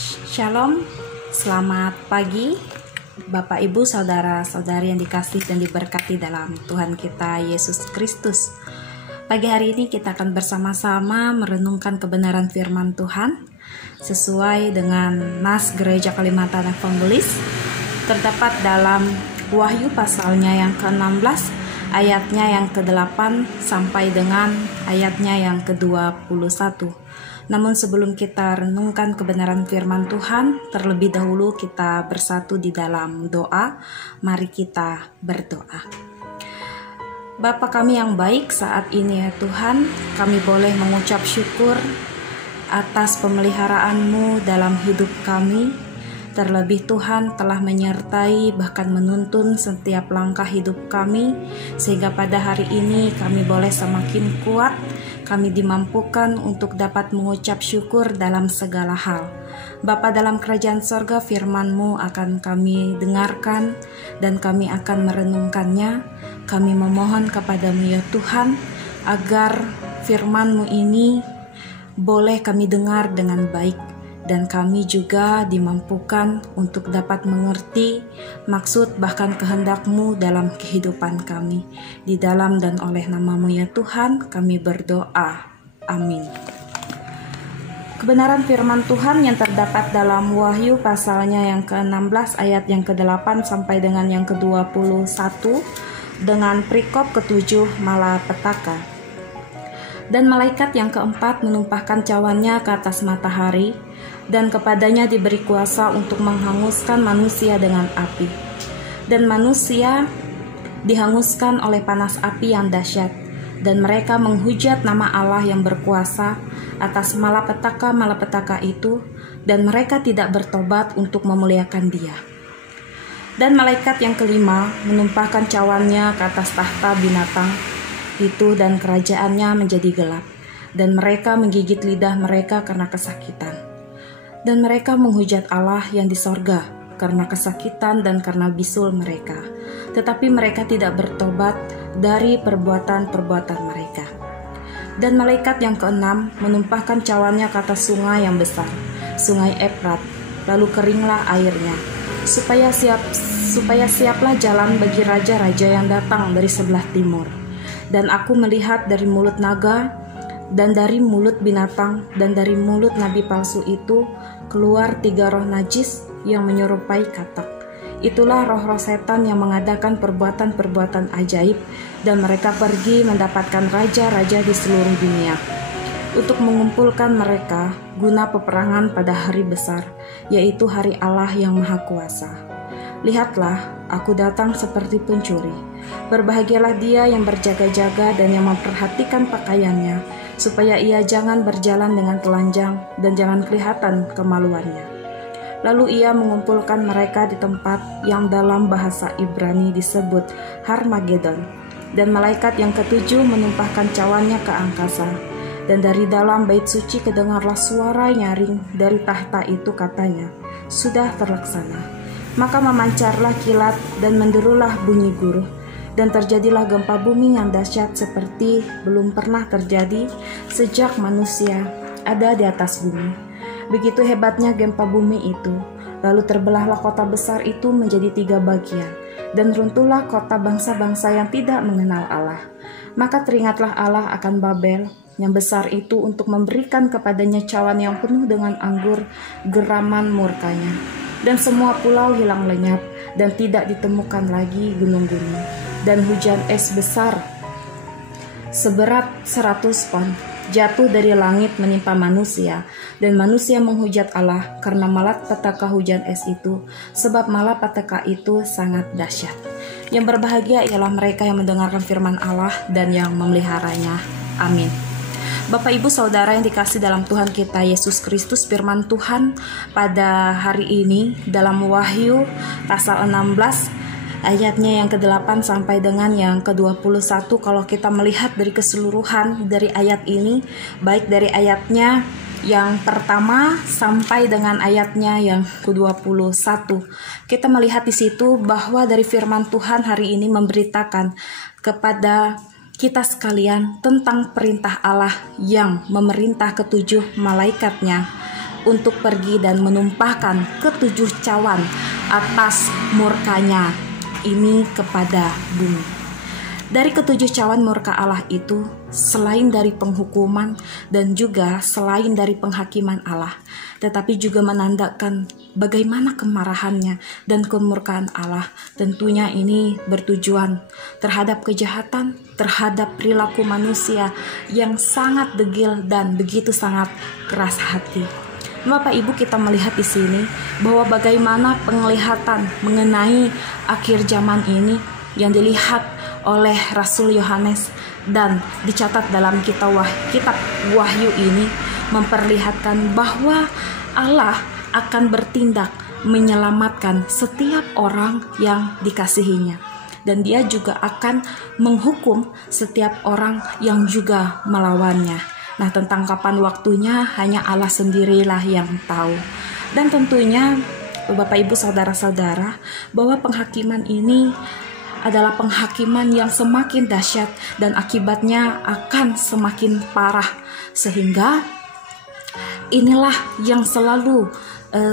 Shalom, selamat pagi Bapak Ibu Saudara-saudari yang dikasih dan diberkati dalam Tuhan kita Yesus Kristus. Pagi hari ini kita akan bersama-sama merenungkan kebenaran firman Tuhan sesuai dengan nas Gereja Kalimantan Evangelis terdapat dalam Wahyu pasalnya yang ke-16 ayatnya yang ke-8 sampai dengan ayatnya yang ke-21. Namun sebelum kita renungkan kebenaran firman Tuhan, terlebih dahulu kita bersatu di dalam doa. Mari kita berdoa. Bapa kami yang baik, saat ini ya Tuhan, kami boleh mengucap syukur atas pemeliharaan-Mu dalam hidup kami. Terlebih Tuhan telah menyertai bahkan menuntun setiap langkah hidup kami, sehingga pada hari ini kami boleh semakin kuat. Kami dimampukan untuk dapat mengucap syukur dalam segala hal. Bapa dalam kerajaan sorga, firman-Mu akan kami dengarkan dan kami akan merenungkannya. Kami memohon kepada-Mu ya Tuhan, agar firman-Mu ini boleh kami dengar dengan baik. Dan kami juga dimampukan untuk dapat mengerti maksud bahkan kehendak-Mu dalam kehidupan kami. Di dalam dan oleh nama-Mu ya Tuhan kami berdoa. Amin. Kebenaran firman Tuhan yang terdapat dalam Wahyu pasalnya yang ke-16 ayat yang ke-8 sampai dengan yang ke-21 dengan perikop ke-7 malapetaka. Dan malaikat yang keempat menumpahkan cawannya ke atas matahari, dan kepadanya diberi kuasa untuk menghanguskan manusia dengan api. Dan manusia dihanguskan oleh panas api yang dahsyat, dan mereka menghujat nama Allah yang berkuasa atas malapetaka-malapetaka itu, dan mereka tidak bertobat untuk memuliakan Dia. Dan malaikat yang kelima menumpahkan cawannya ke atas tahta binatang itu, dan kerajaannya menjadi gelap, dan mereka menggigit lidah mereka karena kesakitan. Dan mereka menghujat Allah yang di sorga karena kesakitan dan karena bisul mereka. Tetapi mereka tidak bertobat dari perbuatan-perbuatan mereka. Dan malaikat yang keenam menumpahkan cawannya ke atas sungai yang besar, sungai Efrat, lalu keringlah airnya, supaya siaplah jalan bagi raja-raja yang datang dari sebelah timur. Dan aku melihat dari mulut naga, dan dari mulut binatang, dan dari mulut nabi palsu itu keluar 3 roh najis yang menyerupai katak. Itulah roh-roh setan yang mengadakan perbuatan-perbuatan ajaib, dan mereka pergi mendapatkan raja-raja di seluruh dunia untuk mengumpulkan mereka guna peperangan pada hari besar, yaitu hari Allah yang Maha Kuasa. Lihatlah, aku datang seperti pencuri. Berbahagialah dia yang berjaga-jaga dan yang memperhatikan pakaiannya, supaya ia jangan berjalan dengan telanjang dan jangan kelihatan kemaluannya. Lalu ia mengumpulkan mereka di tempat yang dalam bahasa Ibrani disebut Harmagedon. Dan malaikat yang ke-7 menumpahkan cawannya ke angkasa. Dan dari dalam bait suci kedengarlah suara nyaring dari tahta itu, katanya, "Sudah terlaksana." Maka memancarlah kilat dan menderulah bunyi guruh, dan terjadilah gempa bumi yang dahsyat seperti belum pernah terjadi sejak manusia ada di atas bumi. Begitu hebatnya gempa bumi itu. Lalu terbelahlah kota besar itu menjadi 3 bagian, dan runtuhlah kota bangsa-bangsa yang tidak mengenal Allah. Maka teringatlah Allah akan Babel yang besar itu untuk memberikan kepadanya cawan yang penuh dengan anggur geraman murkanya. Dan semua pulau hilang lenyap, dan tidak ditemukan lagi gunung-gunung. Dan hujan es besar seberat 100 pon jatuh dari langit menimpa manusia, dan manusia menghujat Allah karena malapetaka hujan es itu, sebab malapetaka itu sangat dahsyat. Yang berbahagia ialah mereka yang mendengarkan firman Allah dan yang memeliharanya. Amin. Bapak Ibu Saudara yang dikasih dalam Tuhan kita Yesus Kristus, firman Tuhan pada hari ini dalam Wahyu pasal 16 ayatnya yang ke-8 sampai dengan yang ke-21. Kalau kita melihat dari keseluruhan dari ayat ini, baik dari ayatnya yang pertama sampai dengan ayatnya yang ke-21, kita melihat di situ bahwa dari firman Tuhan hari ini memberitakan kepada kita sekalian tentang perintah Allah yang memerintah ke-7 malaikatnya untuk pergi dan menumpahkan ketujuh cawan atas murkanya ini kepada bumi. Dari ketujuh cawan murka Allah itu, selain dari penghukuman dan juga selain dari penghakiman Allah, tetapi juga menandakan bagaimana kemarahannya dan kemurkaan Allah. Tentunya ini bertujuan terhadap kejahatan, terhadap perilaku manusia yang sangat degil dan begitu sangat keras hati. Bapak Ibu, kita melihat di sini bahwa bagaimana penglihatan mengenai akhir zaman ini yang dilihat oleh Rasul Yohanes dan dicatat dalam kitab Wahyu ini memperlihatkan bahwa Allah akan bertindak menyelamatkan setiap orang yang dikasihinya, dan Dia juga akan menghukum setiap orang yang juga melawannya. Nah, tentang kapan waktunya hanya Allah sendirilah yang tahu. Dan tentunya Bapak Ibu saudara-saudara, bahwa penghakiman ini adalah penghakiman yang semakin dahsyat dan akibatnya akan semakin parah, sehingga inilah yang selalu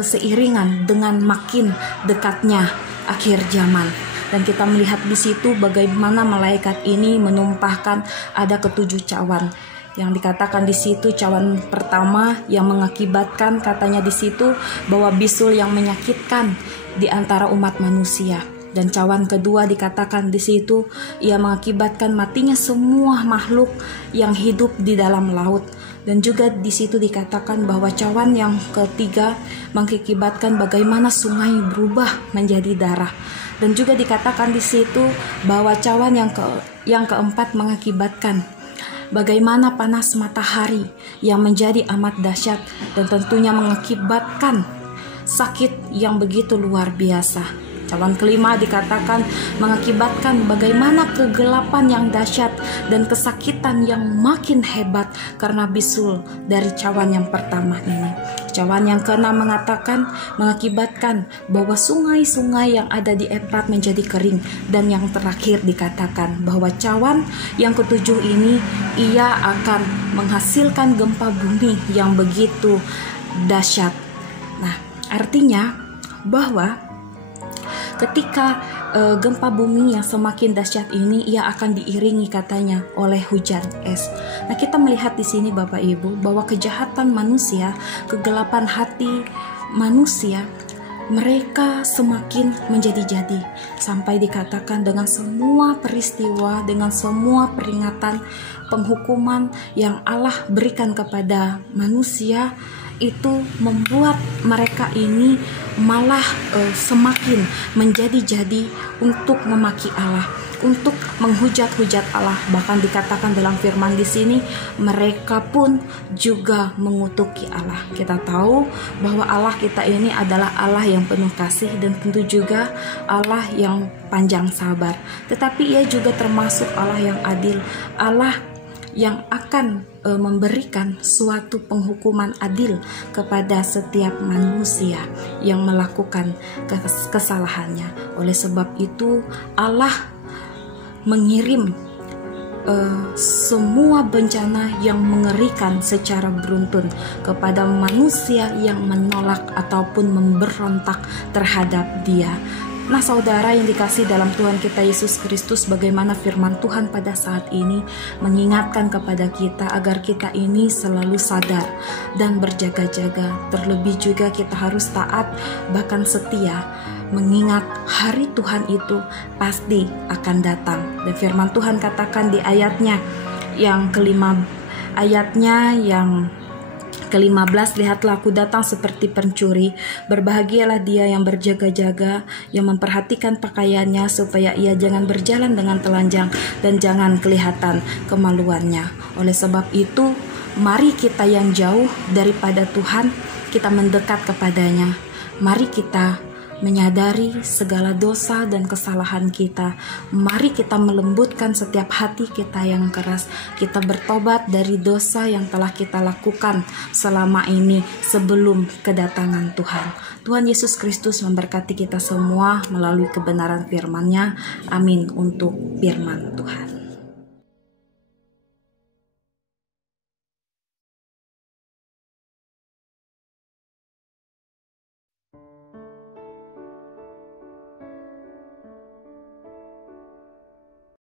seiringan dengan makin dekatnya akhir zaman. Dan kita melihat di situ bagaimana malaikat ini menumpahkan ada ketujuh cawan. Yang dikatakan di situ, cawan pertama yang mengakibatkan, katanya di situ, bahwa bisul yang menyakitkan di antara umat manusia. Dan cawan kedua dikatakan di situ, ia mengakibatkan matinya semua makhluk yang hidup di dalam laut. Dan juga di situ dikatakan bahwa cawan yang ketiga mengakibatkan bagaimana sungai berubah menjadi darah. Dan juga dikatakan di situ bahwa cawan yang keempat mengakibatkan bagaimana panas matahari yang menjadi amat dahsyat dan tentunya mengakibatkan sakit yang begitu luar biasa. Cawan kelima dikatakan mengakibatkan bagaimana kegelapan yang dahsyat dan kesakitan yang makin hebat karena bisul dari cawan yang pertama ini. Cawan yang keenam mengatakan mengakibatkan bahwa sungai-sungai yang ada di Efrat menjadi kering. Dan yang terakhir dikatakan bahwa cawan yang ketujuh ini ia akan menghasilkan gempa bumi yang begitu dahsyat. Nah, artinya bahwa ketika gempa bumi yang semakin dahsyat ini, ia akan diiringi katanya oleh hujan es. Nah, kita melihat di sini Bapak Ibu bahwa kejahatan manusia, kegelapan hati manusia, mereka semakin menjadi-jadi sampai dikatakan dengan semua peristiwa, dengan semua peringatan, penghukuman yang Allah berikan kepada manusia, itu membuat mereka ini malah semakin menjadi-jadi untuk memaki Allah, untuk menghujat-hujat Allah. Bahkan dikatakan dalam firman di sini, mereka pun juga mengutuki Allah. Kita tahu bahwa Allah kita ini adalah Allah yang penuh kasih dan tentu juga Allah yang panjang sabar. Tetapi Ia juga termasuk Allah yang adil, Allah yang akan memberikan suatu penghukuman adil kepada setiap manusia yang melakukan kesalahannya. Oleh sebab itu Allah mengirim semua bencana yang mengerikan secara beruntun kepada manusia yang menolak ataupun memberontak terhadap Dia. Nah, saudara yang dikasihi dalam Tuhan kita Yesus Kristus, bagaimana firman Tuhan pada saat ini mengingatkan kepada kita agar kita ini selalu sadar dan berjaga-jaga. Terlebih juga kita harus taat bahkan setia, mengingat hari Tuhan itu pasti akan datang. Dan firman Tuhan katakan di ayatnya yang ke-15, lihatlah aku datang seperti pencuri, berbahagialah dia yang berjaga-jaga, yang memperhatikan pakaiannya supaya ia jangan berjalan dengan telanjang dan jangan kelihatan kemaluannya. Oleh sebab itu, mari kita yang jauh daripada Tuhan, kita mendekat kepadanya. Mari kita menyadari segala dosa dan kesalahan kita. Mari kita melembutkan setiap hati kita yang keras. Kita bertobat dari dosa yang telah kita lakukan selama ini sebelum kedatangan Tuhan. Tuhan Yesus Kristus memberkati kita semua melalui kebenaran firman-Nya. Amin untuk firman Tuhan.